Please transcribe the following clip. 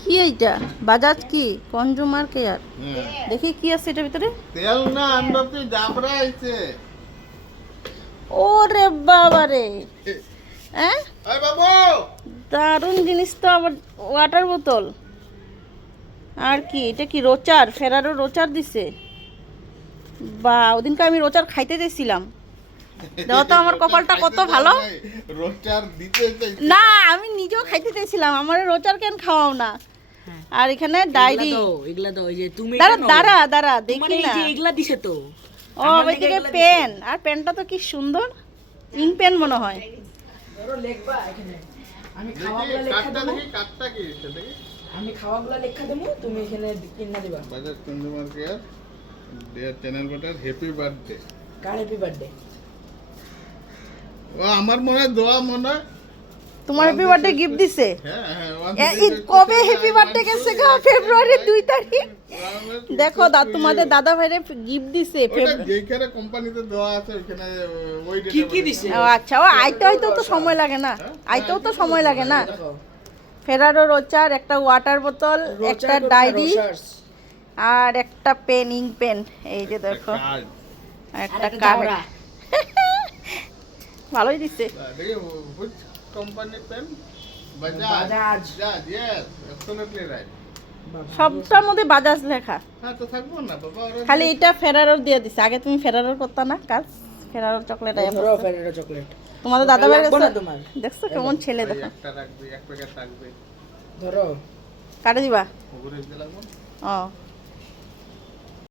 কি এইটা? বাজাজ কি কনজুমার কেয়ার? দেখি কি আছে এটার ভিতরে। তেল না আনবাতে জাবরা আইছে। ওরে বাবা রে, হ্যাঁ এই বাবু, দারুণ জিনিস তো। আবার ওয়াটার বোতল। আর কি এটা? কি রোচার? ফেরারো রোচার দিছে। বা ওদিনকে আমি রোচার খাইতে দিয়েছিলাম। দেখো তো আমার কপালটা কত ভালো। রোস্টার দিতে চাইছে। না, আমি নিজেও খাইতে চাইছিলাম, আমার রোচার কেন খাওয়াও না। আর এখানে ডায়েরি। এগুলা দাও, এই যে তুমি দাঁড়া কেন? দাঁড়া দাঁড়া দেখি মানে এই না। যে এগুলা দিছে তো। ও ওইদিকে পেন, আর পেনটা তো কি সুন্দর, ইঙ্ক পেন মনে হয়। ধরো লিখবা এখানে। আমি দেখি খাওয়াগুলা লেখা কাটটা দেবো। দেখি, কাটটা কি এটা দেখি। আমি খাওয়াগুলা লেখা দেবো, তুমি এখানে কিনা দিবা। Bajaj consumer care, dear channel butter, happy birthday. কার হ্যাপি বার্থডে? ও আমার মনে হয় দোয়া মনে হয়। তোমার হ্যাপি বার্থডে গিফট দিছে? হ্যাঁ হ্যাঁ, কবে হ্যাপি বার্থডে গেছে গো? ফেব্রুয়ারি 2 তারিখ। দেখো তোমাদের দাদা ভাইরে গিফট দিছে। যেখানে কোম্পানিতে দেওয়া আছে ওখানে ওই কি কি দিছে? ও আচ্ছা, ও আইতে হয়তো তো সময় লাগে না, আইতেও তো সময় লাগে না। ফেরারো রোচার, একটা ওয়াটার বোতল, একটা ডায়েরি, আর একটা পেন, ইঙ্ক পেন। এই যে দেখো, একটা কার্ড। ভালোই দিছে। দেখি which company pen? Bajaj. Bajaj, yes, absolutely right. সবটার মধ্যে বাজাজ লেখা। হ্যাঁ তো থাকবো না বাবা, ওরা খালি এটা ফেরারোর দিয়ে দিছে। আগে তুমি ফেরারোর করতা না কাজ? ফেরারোর চকলেট ধরো ফেরেরো চকলেট। তোমাদের দাদা ভাই লাগবে না তোমার। দেখছো কেমন ছেলে? ওই দেখো, একটা রাখবে, এক প্যাকেট রাখবে। ধরো। কাটে দিবা। ওগুলো দিতে লাগবে। ও